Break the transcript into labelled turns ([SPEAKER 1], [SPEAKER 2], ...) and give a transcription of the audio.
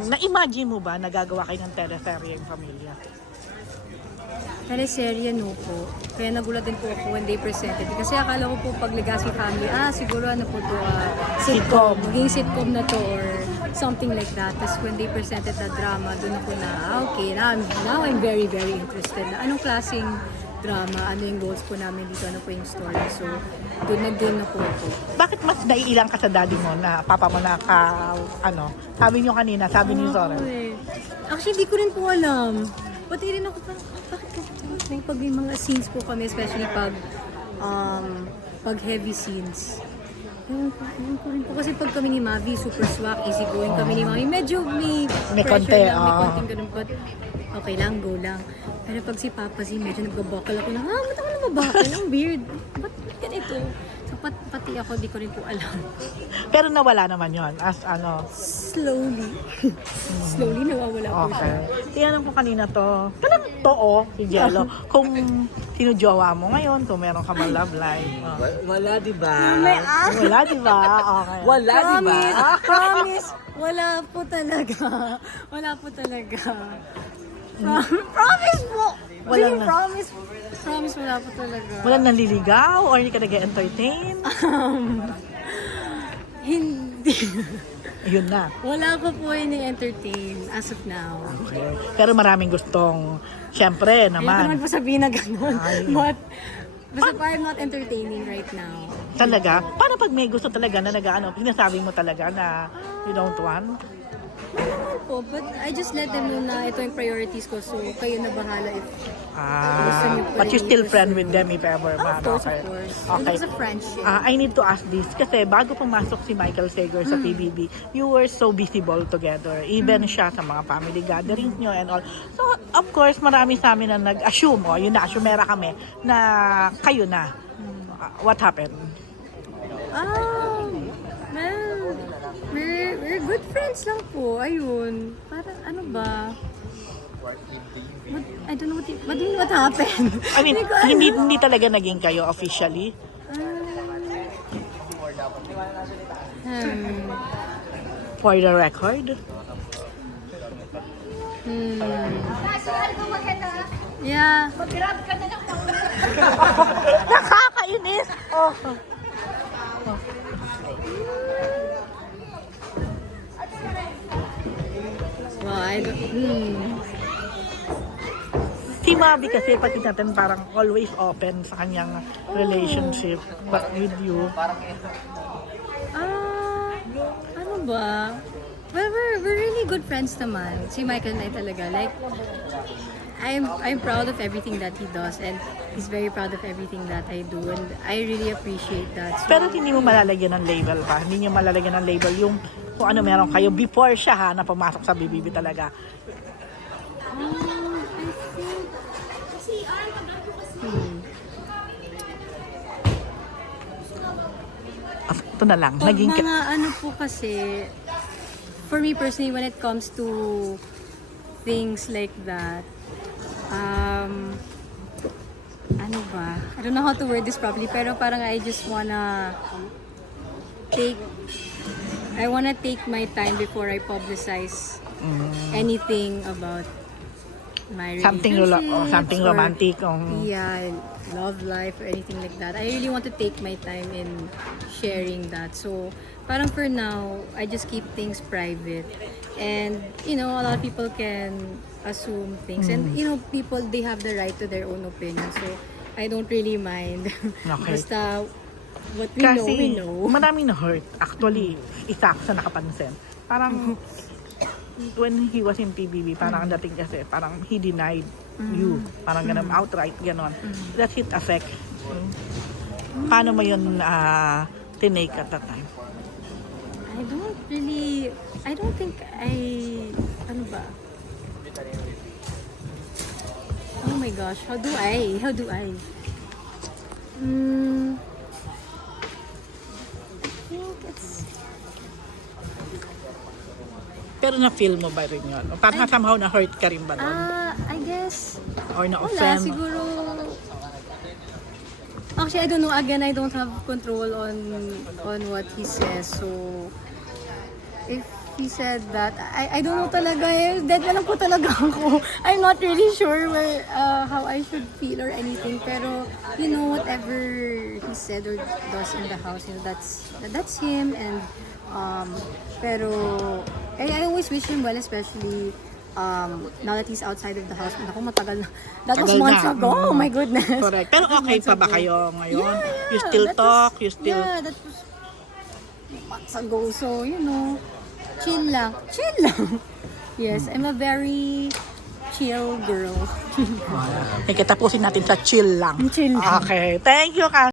[SPEAKER 1] Na-imagine mo ba nagagawa kayo ng teleserye yung pamilya?
[SPEAKER 2] Teleserye, no po. Kaya nagulat din po ako when they presented. Kasi akala ko po pag Legacy Family, siguro ano po to, sitcom. Maging sitcom na to or something like that. Tapos when they presented the drama, doon ako na, okay, now I'm very, very interested. Anong klaseng drama, ano yung goals po namin dito, ano po yung story. So, doon nag-game na po ako.
[SPEAKER 1] Bakit mas naiilang ka sa daddy mo na papa mo na sabi niyo kanina, sabi ni Zoran?
[SPEAKER 2] Actually, di ko rin po alam. Pati rin ako parang, bakit ka? Pag may mga scenes po kami, especially pag heavy scenes. Yun ko rin po. Kasi pag kami ni Mavi, super swak, easy going kami ni Mavi. Medyo may
[SPEAKER 1] konti,
[SPEAKER 2] pressure lang, may konting ganun. But okay lang, go lang. Pero pag si Papa Z, medyo nagbabakal ako na, ba't ako nababakal? Ang weird. Ba't ganito? So pati ako, di ko rin po alam.
[SPEAKER 1] Pero nawala naman yon as
[SPEAKER 2] Slowly. Slowly nawawala po siya.
[SPEAKER 1] Okay. Tinanong ko kanina to, si Jello, kung sinujowa mo ngayon, kung meron ka mang love life.
[SPEAKER 3] Wala, di ba?
[SPEAKER 1] Wala, di ba? Okay.
[SPEAKER 3] Wala, di ba?
[SPEAKER 2] Promise. Wala po talaga. Wala po talaga. Promise po.
[SPEAKER 1] Wala na.
[SPEAKER 2] Promise wala po talaga.
[SPEAKER 1] Walang nanliligaw or hindi ka nag-entertain?
[SPEAKER 2] Hindi.
[SPEAKER 1] Yun na.
[SPEAKER 2] Wala pa po ini-entertain as of now.
[SPEAKER 1] Okay. Pero maraming gustong, syempre
[SPEAKER 2] Ayoko
[SPEAKER 1] naman.
[SPEAKER 2] naman po sabihin na gano'n.
[SPEAKER 1] Ay.
[SPEAKER 2] But, basta pa I'm not entertaining right now.
[SPEAKER 1] Talaga? Paano pag may gusto talaga na sinasabi mo talaga na you don't want?
[SPEAKER 2] Naman po, but I just let them know na ito yung priorities ko. So, kayo na bahala if gusto niyo pa
[SPEAKER 1] But you
[SPEAKER 2] rin
[SPEAKER 1] still
[SPEAKER 2] i-pursue.
[SPEAKER 1] friend with them if ever,
[SPEAKER 2] Of
[SPEAKER 1] man.
[SPEAKER 2] course,
[SPEAKER 1] Okay.
[SPEAKER 2] of course.
[SPEAKER 1] Okay.
[SPEAKER 2] It was a friendship.
[SPEAKER 1] I need to ask this kasi bago pumasok si Michael Sager sa PBB, you were so visible together. Even siya sa mga family gatherings nyo and all. So, of course, marami sa amin na nag-assume, yun na, assumera kami, na kayo na. What happened?
[SPEAKER 2] Well, we're good friends lang po. Ayun. Parang ano ba? I don't know what happened.
[SPEAKER 1] I mean,
[SPEAKER 2] Hindi ko alam.
[SPEAKER 1] hindi talaga naging kayo officially. For the record.
[SPEAKER 2] Yeah.
[SPEAKER 1] Nakakainis! Oh.
[SPEAKER 2] Well, I don't,
[SPEAKER 1] Si Mavi kasi pati natin parang always open sa kanyang relationship. But with you,
[SPEAKER 2] ano ba? Well, we're really good friends naman. Si Michael and I talaga. Like, I'm proud of everything that he does and he's very proud of everything that I do and I really appreciate that. So,
[SPEAKER 1] pero hindi mo malalagyan ng label pa. Hindi niyo malalagyan ng label yung kung ano meron kayo before siya na pumasok sa BBB talaga.
[SPEAKER 2] I think,
[SPEAKER 1] Ito na lang.
[SPEAKER 2] pag
[SPEAKER 1] Naging
[SPEAKER 2] mga ano po kasi, for me personally, when it comes to things like that, ano ba? I don't know how to word this properly, pero parang I just wanna take my time before I publicize anything about my
[SPEAKER 1] something
[SPEAKER 2] relationships or,
[SPEAKER 1] romantic.
[SPEAKER 2] yeah, love life or anything like that. I really want to take my time in sharing that. So, parang for now, I just keep things private. And, a lot of people can assume things. And, people, they have the right to their own opinion. So, I don't really mind.
[SPEAKER 1] Okay.
[SPEAKER 2] Basta, what we
[SPEAKER 1] Kasi
[SPEAKER 2] know.
[SPEAKER 1] maraming na-hurt. Actually, isa ako sa nakapansin. Parang when he was in PBB, parang ang dating kasi, parang he denied you. Parang ganun, outright, gano'n. Does it affect? Paano mo yun tinake at that time?
[SPEAKER 2] I don't think ano ba? Oh my gosh, how do I? I think it's,
[SPEAKER 1] Pero na-feel mo ba rin yun? O parang somehow na-hurt ka rin ba doon?
[SPEAKER 2] I guess,
[SPEAKER 1] Or
[SPEAKER 2] wala,
[SPEAKER 1] na-offend?
[SPEAKER 2] siguro, actually, I don't know, again, I don't have control on what he says, so, if he said that, I don't know talaga eh. Dead na lang po talaga ako. I'm not really sure where, how I should feel or anything. Pero, you know, whatever he said or does in the house, you know, that's him. And, pero, I always wish him well, especially, now that he's outside of the house. Naku, matagal na. That was
[SPEAKER 1] Tagal
[SPEAKER 2] months
[SPEAKER 1] na.
[SPEAKER 2] ago. Oh my goodness.
[SPEAKER 1] Correct. Pero
[SPEAKER 2] That was
[SPEAKER 1] okay
[SPEAKER 2] months
[SPEAKER 1] pa ba
[SPEAKER 2] ago.
[SPEAKER 1] kayo ngayon?
[SPEAKER 2] Yeah,
[SPEAKER 1] You still
[SPEAKER 2] that
[SPEAKER 1] talk?
[SPEAKER 2] was-
[SPEAKER 1] You still...
[SPEAKER 2] Yeah, that was months ago. So, you know, chill lang. Chill lang. Yes, I'm a very chill girl.
[SPEAKER 1] Okay, tapusin natin sa chill lang.
[SPEAKER 2] Chill lang.
[SPEAKER 1] Okay. Thank you, Ka.